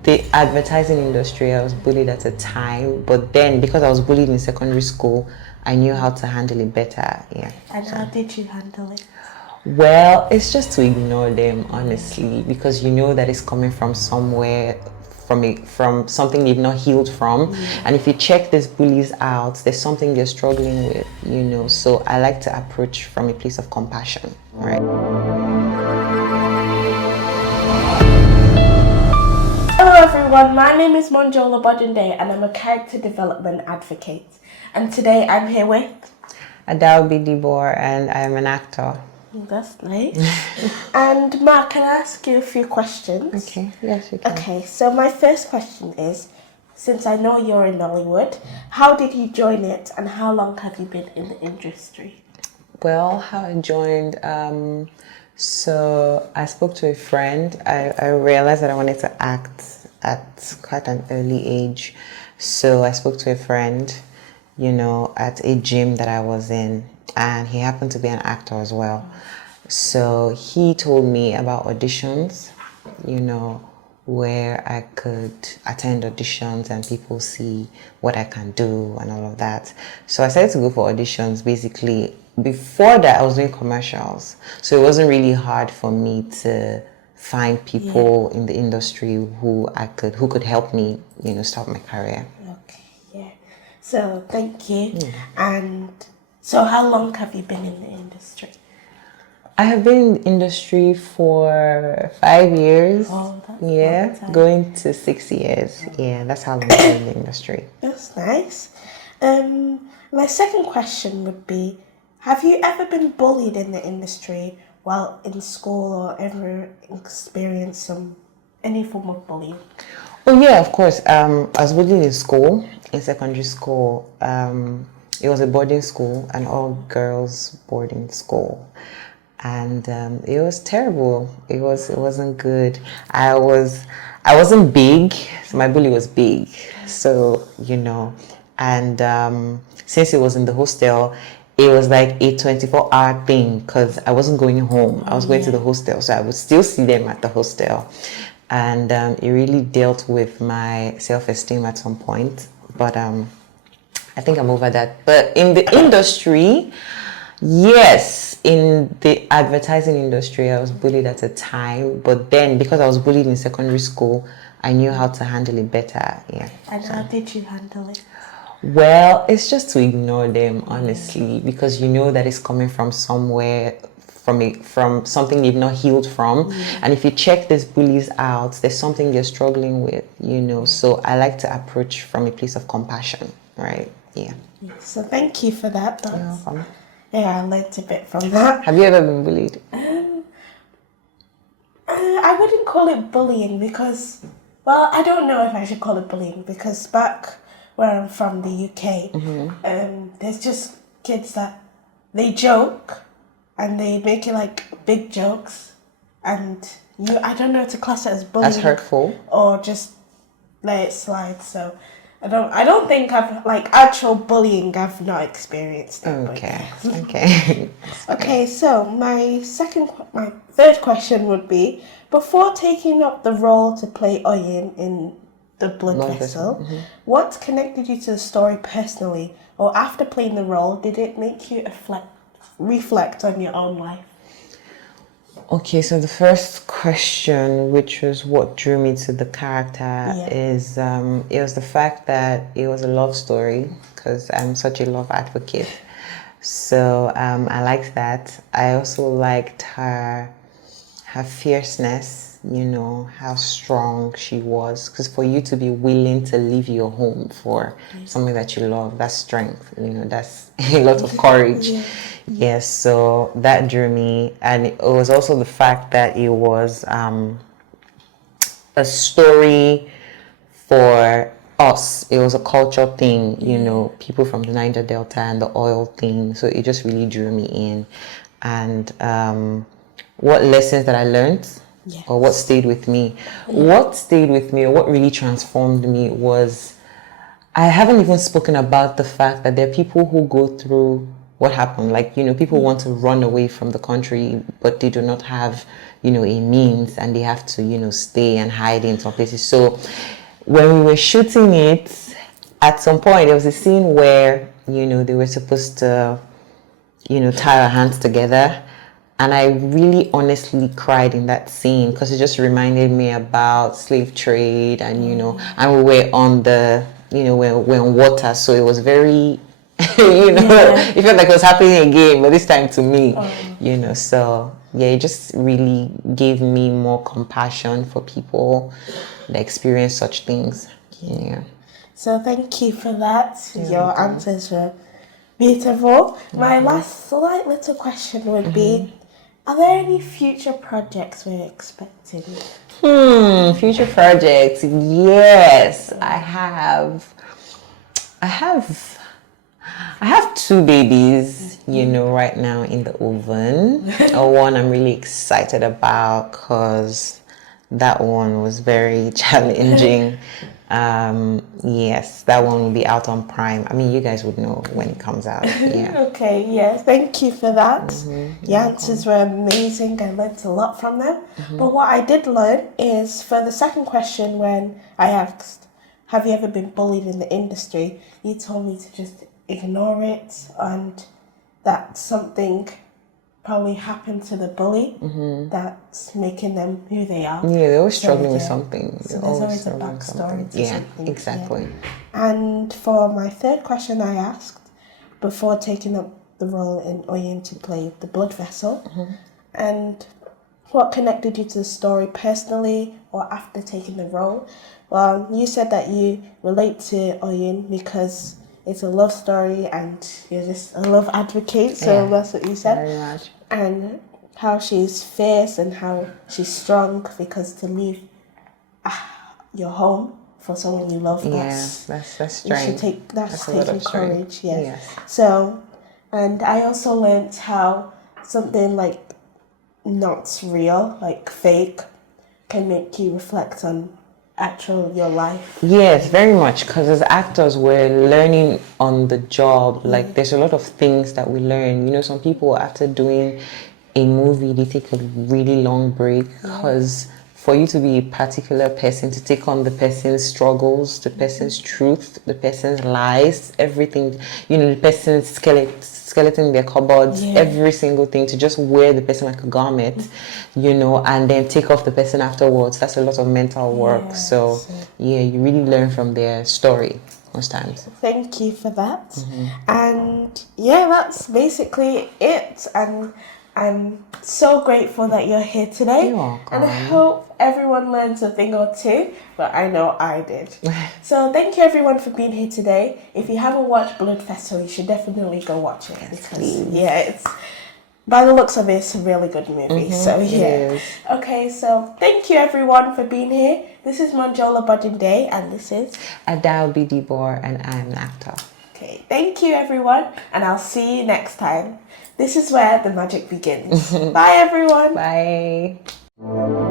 The advertising industry, I was bullied at a time, but then because I was bullied in secondary school, I knew how to handle it better. Yeah. And how did you handle it? Well, it's just to ignore them, honestly, because you know that it's coming from somewhere, from something you've not healed from. And if you check these bullies out, there's something they're struggling with, you know. So I like to approach from a place of compassion, right? Hello everyone, my name is MonjolaBodunde and I'm a character development advocate. And today I'm here with... Adele Bidibor, and I'm an actor. That's nice. And Mark, can I ask you a few questions? Okay, yes you can. Okay, so my first question is, since I know you're in Nollywood, how did you join it and how long have you been in the industry? Well, how I joined, so I spoke to a friend. I realized that I wanted to act at quite an early age. So I spoke to a friend, you know, at a gym that I was in, and he happened to be an actor as well. So he told me about auditions, you know, where I could attend auditions and people see what I can do and all of that. So I started to go for auditions. Basically, before that I was doing commercials, so it wasn't really hard for me to find people in the industry who could help me, you know, start my career. Okay, yeah. So thank you. And so how long have you been in the industry? I have been in the industry for 5 years. Oh, that's a long time. Going to 6 years. Yeah, that's how long I've been in the industry. That's nice. My second question would be, have you ever been bullied in the industry while in school or ever experienced any form of bullying? Oh yeah, of course. I was bullied in school, in secondary school. It was a boarding school, an all-girls boarding school. And it was terrible. It wasn't good. I wasn't big, so my bully was big. So, you know, and since it was in the hostel, it was like a 24-hour thing because I wasn't going home. I was going to the hostel, so I would still see them at the hostel. And it really dealt with my self-esteem at some point. But I think I'm over that. But in the industry, yes, in the advertising industry, I was bullied at a time, but then because I was bullied in secondary school, I knew how to handle it better. Yeah. And how did you handle it? Well, it's just to ignore them, honestly, because you know that it's coming from somewhere, from something you've not healed from. And if you check these bullies out, there's something they're struggling with, you know. So I like to approach from a place of compassion, right? Yeah. So thank you for that. You're welcome. Yeah, I learned a bit from that. Have you ever been bullied? I wouldn't call it bullying because, well, I don't know if I should call it bullying because back where I'm from, the UK, there's just kids that they joke and they make it like big jokes, and I don't know to class it as bullying. That's hurtful. Or just let it slide. So I don't think I've like actual bullying. I've not experienced that. Okay. Okay. Okay. So my third question would be: before taking up the role to play Oyin in The Blood Vessel, what connected you to the story personally, or after playing the role, did it make you reflect on your own life? Okay, so the first question, which was what drew me to the character, is it was the fact that it was a love story, because I'm such a love advocate. So I liked that. I also liked her fierceness, you know, how strong she was. Because for you to be willing to leave your home for something that you love, that's strength, you know, that's a lot of courage. Yes, so that drew me. And it was also the fact that it was a story for us. It was a culture thing, you know, people from the Niger Delta and the oil thing. So it just really drew me in. And what lessons that I learned, or what stayed with me. What stayed with me, or what really transformed me, was I haven't even spoken about the fact that there are people who go through what happened. Like, people want to run away from the country, but they do not have, a means, and they have to, stay and hide in some places. So when we were shooting it, at some point, there was a scene where, they were supposed to, tie our hands together. And I really honestly cried in that scene because it just reminded me about slave trade and, and we were on the, we're on water. So it was very, it felt like it was happening again, but this time to me, so yeah, it just really gave me more compassion for people that experience such things. Yeah. So thank you for that. Your answers were beautiful. My last slight little question would be, are there any future projects we're expecting? Future projects. Yes, I have. I have two babies, right now in the oven. One I'm really excited about because that one was very challenging. Yes, that one will be out on Prime. I mean, you guys would know when it comes out. Yeah. Okay, yes. Thank you for that. Your answers were amazing. I learned a lot from them. But what I did learn is for the second question, when I asked, have you ever been bullied in the industry? You told me to just ignore it, and that something probably happened to the bully that's making them who they are. Yeah, they're always struggling with something. So there's always a backstory to something. Exactly. Yeah. And for my third question, I asked, before taking up the role in Oyin to play the blood vessel, and what connected you to the story personally or after taking the role? Well, you said that you relate to Oyin because it's a love story and you're just a love advocate, so that's what you said. Very much. And how she's fierce and how she's strong, because to leave your home for someone you love, that's strength. That's taking courage. Yes. So, and I also learned how something like not real, like fake, can make you reflect on your life. Yes, very much, because as actors we're learning on the job. Like there's a lot of things that we learn. Some people after doing a movie, they take a really long break because for you to be a particular person, to take on the person's struggles, the person's truth, the person's lies, everything, the person's skeleton in their cupboards, every single thing, to just wear the person like a garment, and then take off the person afterwards. That's a lot of mental work. So you really learn from their story most times. Thank you for that. And that's basically it. And I'm so grateful that you're here today. You're welcome. And I hope everyone learns a thing or two, but I know I did. So thank you everyone for being here today. If you haven't watched Blood Festival, you should definitely go watch it. Because it's, by the looks of it, it's a really good movie. So Okay, so thank you everyone for being here. This is MonjolaBodunde, and this is Adele Bidibor, and I'm an actor. Okay, thank you everyone, and I'll see you next time. This is where the magic begins. Bye everyone. Bye.